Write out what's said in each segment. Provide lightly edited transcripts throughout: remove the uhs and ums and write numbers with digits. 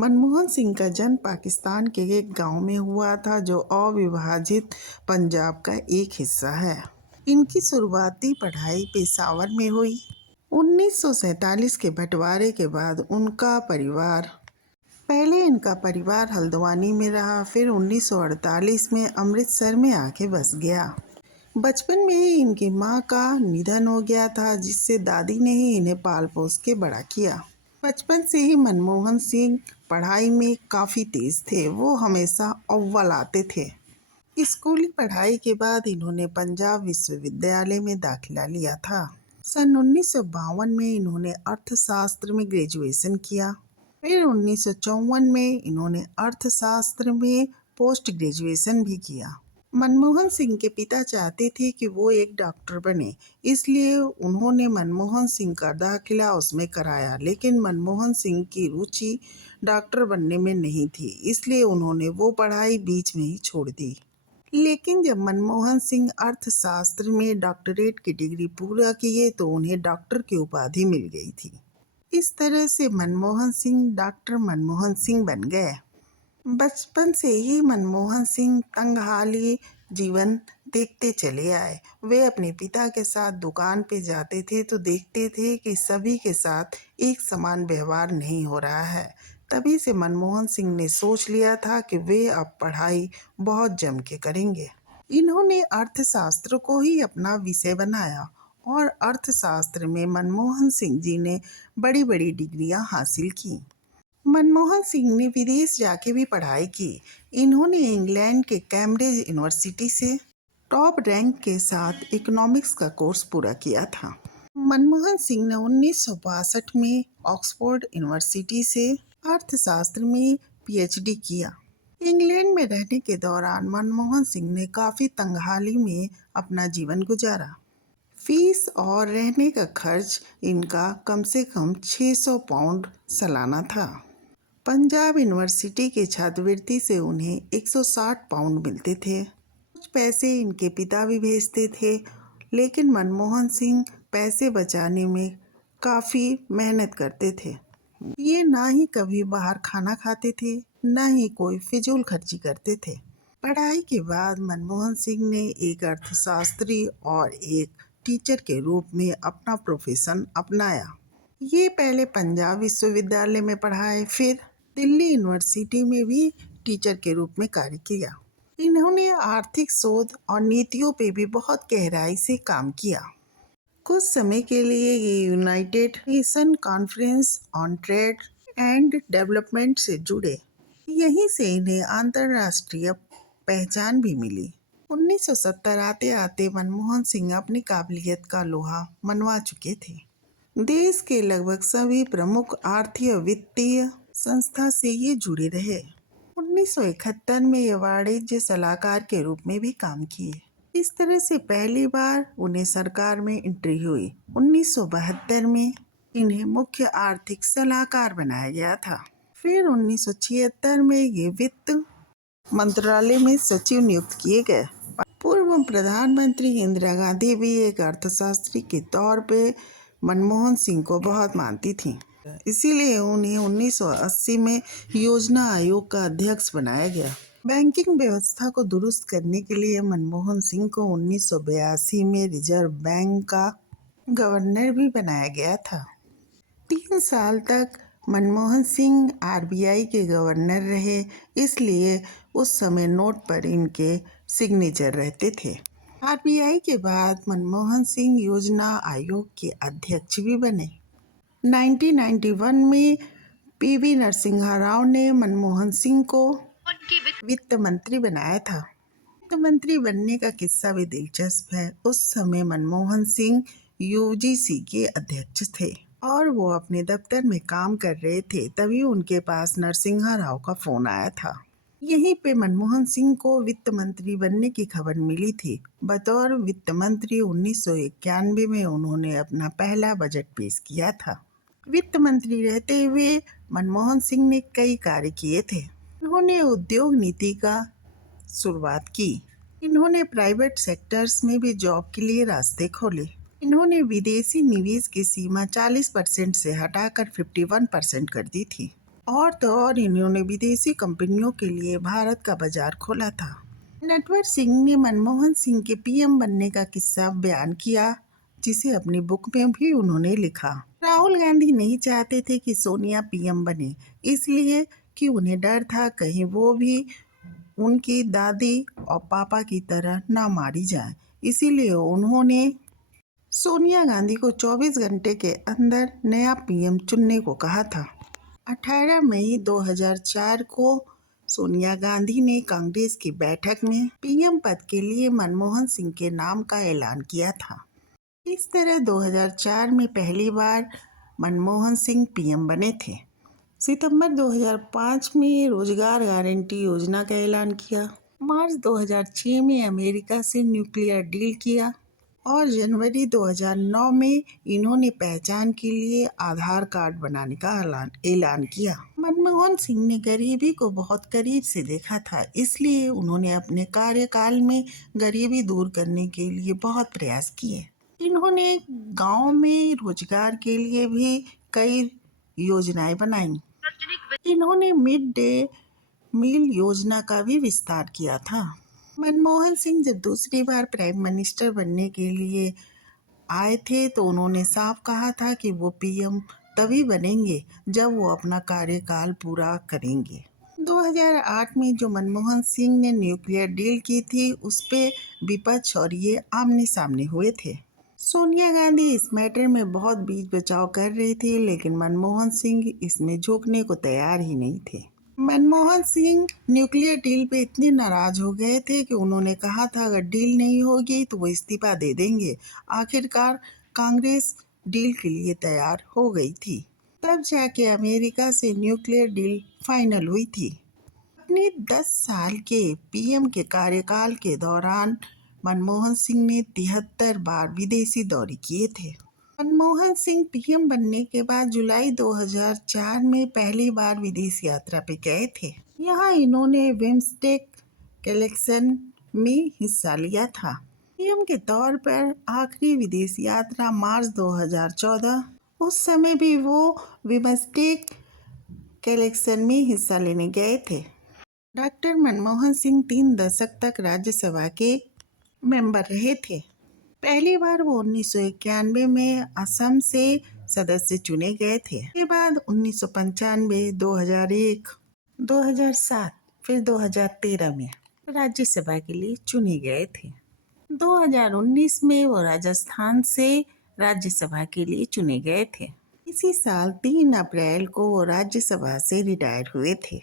मनमोहन सिंह का जन्म पाकिस्तान के एक गांव में हुआ था जो अविभाजित पंजाब का एक हिस्सा है। इनकी शुरुआती पढ़ाई पेशावर में हुई। 1947 के बंटवारे के बाद इनका परिवार हल्द्वानी में रहा, फिर 1948 में अमृतसर में आके बस गया। बचपन में ही इनकी मां का निधन हो गया था, जिससे दादी ने ही इन्हें पाल पोस के बड़ा किया। बचपन से ही मनमोहन सिंह पढ़ाई में काफ़ी तेज थे। वो हमेशा अव्वल आते थे। स्कूली पढ़ाई के बाद इन्होंने पंजाब विश्वविद्यालय में दाखिला लिया था। सन 1952 में इन्होंने अर्थशास्त्र में ग्रेजुएशन किया। फिर 1954 में इन्होंने अर्थशास्त्र में पोस्ट ग्रेजुएशन भी किया। मनमोहन सिंह के पिता चाहते थे कि वो एक डॉक्टर बने, इसलिए उन्होंने मनमोहन सिंह का दाखिला उसमें कराया, लेकिन मनमोहन सिंह की रुचि डॉक्टर बनने में नहीं थी, इसलिए उन्होंने वो पढ़ाई बीच में ही छोड़ दी। लेकिन जब मनमोहन सिंह अर्थशास्त्र में डॉक्टरेट की डिग्री पूरा किए तो उन्हें डॉक्टर की उपाधि मिल गई थी। इस तरह से मनमोहन सिंह डॉक्टर मनमोहन सिंह बन गए। बचपन से ही मनमोहन सिंह तंगहाली जीवन देखते चले आए। वे अपने पिता के साथ दुकान पे जाते थे तो देखते थे कि सभी के साथ एक समान व्यवहार नहीं हो रहा है। तभी से मनमोहन सिंह ने सोच लिया था कि वे अब पढ़ाई बहुत जम के करेंगे। इन्होंने अर्थशास्त्र को ही अपना विषय बनाया और अर्थशास्त्र में मनमोहन सिंह जी ने बड़ी बड़ी डिग्रियां हासिल की। मनमोहन सिंह ने विदेश जाके भी पढ़ाई की। इन्होंने इंग्लैंड के कैम्ब्रिज यूनिवर्सिटी से टॉप रैंक के साथ इकोनॉमिक्स का कोर्स पूरा किया था। मनमोहन सिंह ने 1962 में ऑक्सफोर्ड यूनिवर्सिटी से अर्थशास्त्र में पीएचडी किया। इंग्लैंड में रहने के दौरान मनमोहन सिंह ने काफ़ी तंगहाली में अपना जीवन गुजारा। फीस और रहने का खर्च इनका कम से कम 600 पाउंड सालाना था। पंजाब यूनिवर्सिटी की छात्रवृत्ति से उन्हें 160 पाउंड मिलते थे। कुछ पैसे इनके पिता भी भेजते थे, लेकिन मनमोहन सिंह पैसे बचाने में काफ़ी मेहनत करते थे। ये ना ही कभी बाहर खाना खाते थे, ना ही कोई फिजूल खर्ची करते थे। पढ़ाई के बाद मनमोहन सिंह ने एक अर्थशास्त्री और एक टीचर के रूप में अपना प्रोफेशन अपनाया। ये पहले पंजाब विश्वविद्यालय में पढ़ाए, फिर दिल्ली यूनिवर्सिटी में भी टीचर के रूप में कार्य किया। इन्होंने आर्थिक शोध और नीतियों पे भी बहुत गहराई से काम किया। कुछ समय के लिए ये United nation conference on trade and development से जुड़े। यहीं से इन्हें अंतर्राष्ट्रीय पहचान भी मिली। 1970 आते आते मनमोहन सिंह अपनी काबिलियत का लोहा मनवा चुके थे। देश के लगभग सभी प्रमुख आर्थिक वित्तीय संस्था से ये जुड़े रहे। 1971 में ये वाणिज्य सलाहकार के रूप में भी काम किए। इस तरह से पहली बार उन्हें सरकार में एंट्री हुई। 1972 में इन्हें मुख्य आर्थिक सलाहकार बनाया गया था। फिर 1976 में ये वित्त मंत्रालय में सचिव नियुक्त किए गए। पूर्व प्रधानमंत्री इंदिरा गांधी भी एक अर्थशास्त्री के तौर पे मनमोहन सिंह को बहुत मानती थीं। इसीलिए उन्हें 1980 में योजना आयोग का अध्यक्ष बनाया गया। बैंकिंग व्यवस्था को दुरुस्त करने के लिए मनमोहन सिंह को 1982 में रिजर्व बैंक का गवर्नर भी बनाया गया था। 3 साल तक मनमोहन सिंह आरबीआई के गवर्नर रहे, इसलिए उस समय नोट पर इनके सिग्नेचर रहते थे। आरबीआई के बाद मनमोहन सिंह योजना आयोग के अध्यक्ष भी बने। 1991 में पीवी नरसिम्हा राव ने मनमोहन सिंह को वित्त मंत्री बनाया था। वित्त मंत्री बनने का किस्सा भी दिलचस्प है। उस समय मनमोहन सिंह यूजीसी के अध्यक्ष थे और वो अपने दफ्तर में काम कर रहे थे, तभी उनके पास नरसिम्हा राव का फोन आया था। यहीं पे मनमोहन सिंह को वित्त मंत्री बनने की खबर मिली थी। बतौर वित्त मंत्री 1991 में उन्होंने अपना पहला बजट पेश किया था। वित्त मंत्री रहते हुए मनमोहन सिंह ने कई कार्य किए थे। उन्होंने उद्योग नीति का शुरुआत की। इन्होंने प्राइवेट सेक्टर्स में भी जॉब के लिए रास्ते खोले। इन्होंने विदेशी निवेश की सीमा 40% से हटाकर 51% कर दी थी और तो और इन्होंने विदेशी कंपनियों के लिए भारत का बाजार खोला था। नटवर सिंह ने मनमोहन सिंह के पीएम बनने का किस्सा बयान किया, जिसे अपनी बुक में भी उन्होंने लिखा। राहुल गांधी नहीं चाहते थे कि सोनिया पीएम बने, इसलिए कि उन्हें डर था कहीं वो भी उनकी दादी और पापा की तरह ना मारी जाए। इसीलिए उन्होंने सोनिया गांधी को 24 घंटे के अंदर नया पीएम चुनने को कहा था। 18 मई 2004 को सोनिया गांधी ने कांग्रेस की बैठक में पीएम पद के लिए मनमोहन सिंह के नाम का ऐलान किया था। इस तरह 2004 में पहली बार मनमोहन सिंह पीएम बने थे। सितंबर 2005 में रोजगार गारंटी योजना का ऐलान किया। मार्च 2006 में अमेरिका से न्यूक्लियर डील किया और जनवरी 2009 में इन्होंने पहचान के लिए आधार कार्ड बनाने का ऐलान किया। मनमोहन सिंह ने गरीबी को बहुत करीब से देखा था, इसलिए उन्होंने अपने कार्यकाल में गरीबी दूर करने के लिए बहुत प्रयास किए। इन्होंने गांव में रोजगार के लिए भी कई योजनाएं बनाई। इन्होंने मिड डे मील योजना का भी विस्तार किया था। मनमोहन सिंह जब दूसरी बार प्राइम मिनिस्टर बनने के लिए आए थे तो उन्होंने साफ कहा था कि वो पीएम तभी बनेंगे जब वो अपना कार्यकाल पूरा करेंगे। 2008 में जो मनमोहन सिंह ने न्यूक्लियर डील की थी, उस पे विपक्ष और ये आमने सामने हुए थे। सोनिया गांधी इस मैटर में बहुत बीच बचाव कर रही थी, लेकिन मनमोहन सिंह इसमें झुकने को तैयार ही नहीं थे। मनमोहन सिंह न्यूक्लियर डील पे इतने नाराज हो गए थे कि उन्होंने कहा था अगर डील नहीं होगी तो वो इस्तीफा दे देंगे। आखिरकार कांग्रेस डील के लिए तैयार हो गई थी। तब जाके अमेरिका से न्यूक्लियर डील फाइनल हुई थी। अपने 10 साल के पीएम के कार्यकाल के दौरान मनमोहन सिंह ने 73 बार विदेशी दौरे किए थे। मनमोहन सिंह पीएम बनने के बाद जुलाई 2004 में पहली बार विदेश यात्रा पे गए थे। यहाँ इन्होंने बिम्स्टेक कलेक्शन में हिस्सा लिया था। पीएम के तौर पर आखिरी विदेश यात्रा मार्च 2014। उस समय भी वो बिम्स्टेक कलेक्शन में हिस्सा लेने गए थे। डॉक्टर मनमोहन सिंह 3 दशक तक राज्यसभा के मेंबर रहे थे। पहली बार वो 1991 में असम से सदस्य चुने गए थे। इसके बाद 1995, 2001, 2007, फिर 2013 में राज्यसभा के लिए चुने गए थे। 2019 में वो राजस्थान से राज्यसभा के लिए चुने गए थे। इसी साल 3 अप्रैल को वो राज्यसभा से रिटायर हुए थे।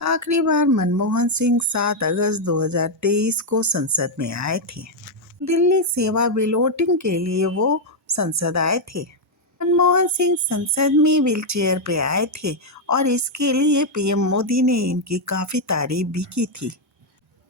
आखिरी बार मनमोहन सिंह 7 अगस्त 2023 को संसद में आए थे। दिल्ली सेवा बिलोटिंग के लिए वो संसद आए थे। मनमोहन सिंह संसद में व्हीलचेयर पे आए थे और इसके लिए पीएम मोदी ने इनकी काफी तारीफ भी की थी।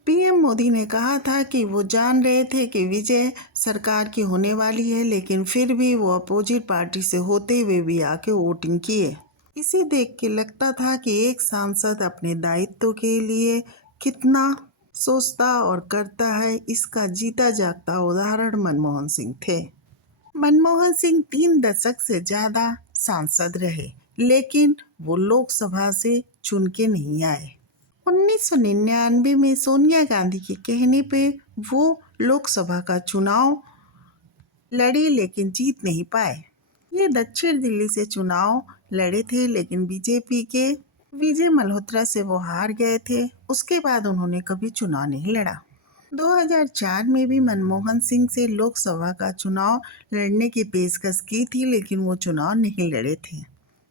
पीएम मोदी ने कहा था कि वो जान रहे थे कि विजय सरकार की होने वाली है, लेकिन फिर भी वो अपोजिट पार्टी से होते हुए भी आके वोटिंग किए। इसे देख के लगता था कि एक सांसद अपने दायित्व के लिए कितना सोचता और करता है, इसका जीता जागता उदाहरण मनमोहन सिंह थे। मनमोहन सिंह 3 दशक से ज्यादा सांसद रहे, लेकिन वो लोकसभा से चुन के नहीं आए। 1999 में सोनिया गांधी के कहने पे वो लोकसभा का चुनाव लड़े, लेकिन जीत नहीं पाए। ये दक्षिण दिल्ली से चुनाव लड़े थे, लेकिन बीजेपी के विजय मल्होत्रा से वो हार गए थे। उसके बाद उन्होंने कभी चुनाव नहीं लड़ा। 2004 में भी मनमोहन सिंह से लोकसभा का चुनाव लड़ने की पेशकश की थी, लेकिन वो चुनाव नहीं लड़े थे।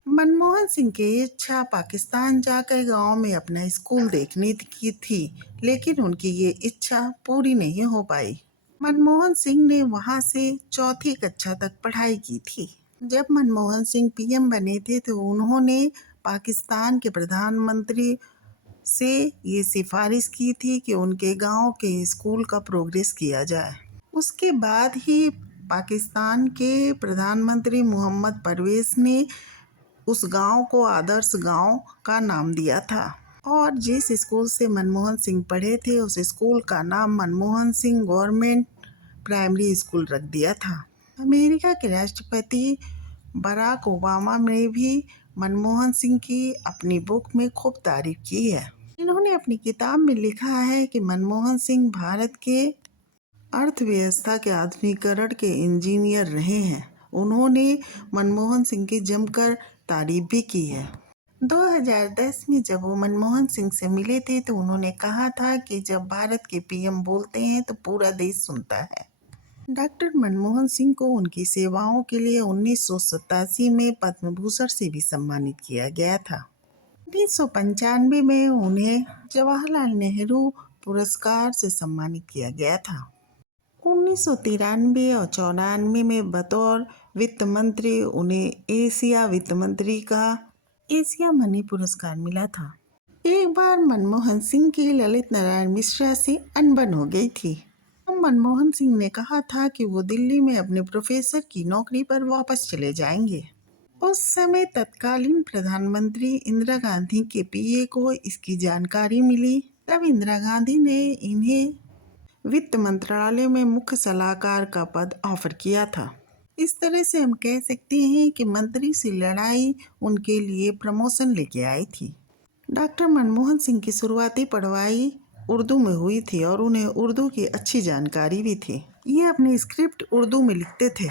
मनमोहन सिंह की इच्छा पाकिस्तान जाकर गांव में अपना स्कूल देखने की थी, लेकिन उनकी ये इच्छा पूरी नहीं हो पाई। मनमोहन सिंह ने वहां से 4ठी कक्षा तक पढ़ाई की थी। जब मनमोहन सिंह पीएम बने थे तो उन्होंने पाकिस्तान के प्रधानमंत्री से ये सिफारिश की थी कि उनके गांव के स्कूल का प्रोग्रेस किया जाए। उसके बाद ही पाकिस्तान के प्रधानमंत्री मोहम्मद परवेज ने उस गांव को आदर्श गांव का नाम दिया था और जिस स्कूल से मनमोहन सिंह पढ़े थे उस स्कूल का नाम Manmohan Singh government primary school रख दिया था। अमेरिका के राष्ट्रपति बराक ओबामा ने भी मनमोहन सिंह की अपनी बुक में खूब तारीफ की है। इन्होंने अपनी किताब में लिखा है कि मनमोहन सिंह भारत के अर्थव्यवस्था के आधुनिकीकरण के इंजीनियर रहे हैं। उन्होंने मनमोहन सिंह की जमकर तारीफ भी की है। 2010 में जब वो मनमोहन सिंह से मिले थे तो उन्होंने कहा था कि जब भारत के पीएम बोलते हैं तो पूरा देश सुनता है। डॉक्टर मनमोहन सिंह को उनकी सेवाओं के लिए 1987 में पद्म भूषण से भी सम्मानित किया गया था। 1995 में उन्हें जवाहरलाल नेहरू पुरस्कार से सम्मानित किया गया था। 1993 और 94 में बतौर वित्त मंत्री उन्हें एशिया वित्त मंत्री का एशिया मनी पुरस्कार मिला था। एक बार मनमोहन सिंह की ललित नारायण मिश्रा से अनबन हो गई थी। मनमोहन सिंह ने कहा था कि वो दिल्ली में अपने प्रोफेसर की नौकरी पर वापस चले जाएंगे। उस समय तत्कालीन प्रधानमंत्री इंदिरा गांधी के पीए को इसकी जानकारी मिली। तब इंदिरा गांधी ने इन्हें वित्त मंत्रालय में मुख्य सलाहकार का पद ऑफर किया था। इस तरह से हम कह सकते हैं कि मंत्री से लड़ाई उनके लिए प्रमोशन लेके आई थी। डॉक्टर मनमोहन सिंह की शुरुआती पढ़ाई उर्दू में हुई थी और उन्हें उर्दू की अच्छी जानकारी भी थी। ये अपनी स्क्रिप्ट उर्दू में लिखते थे।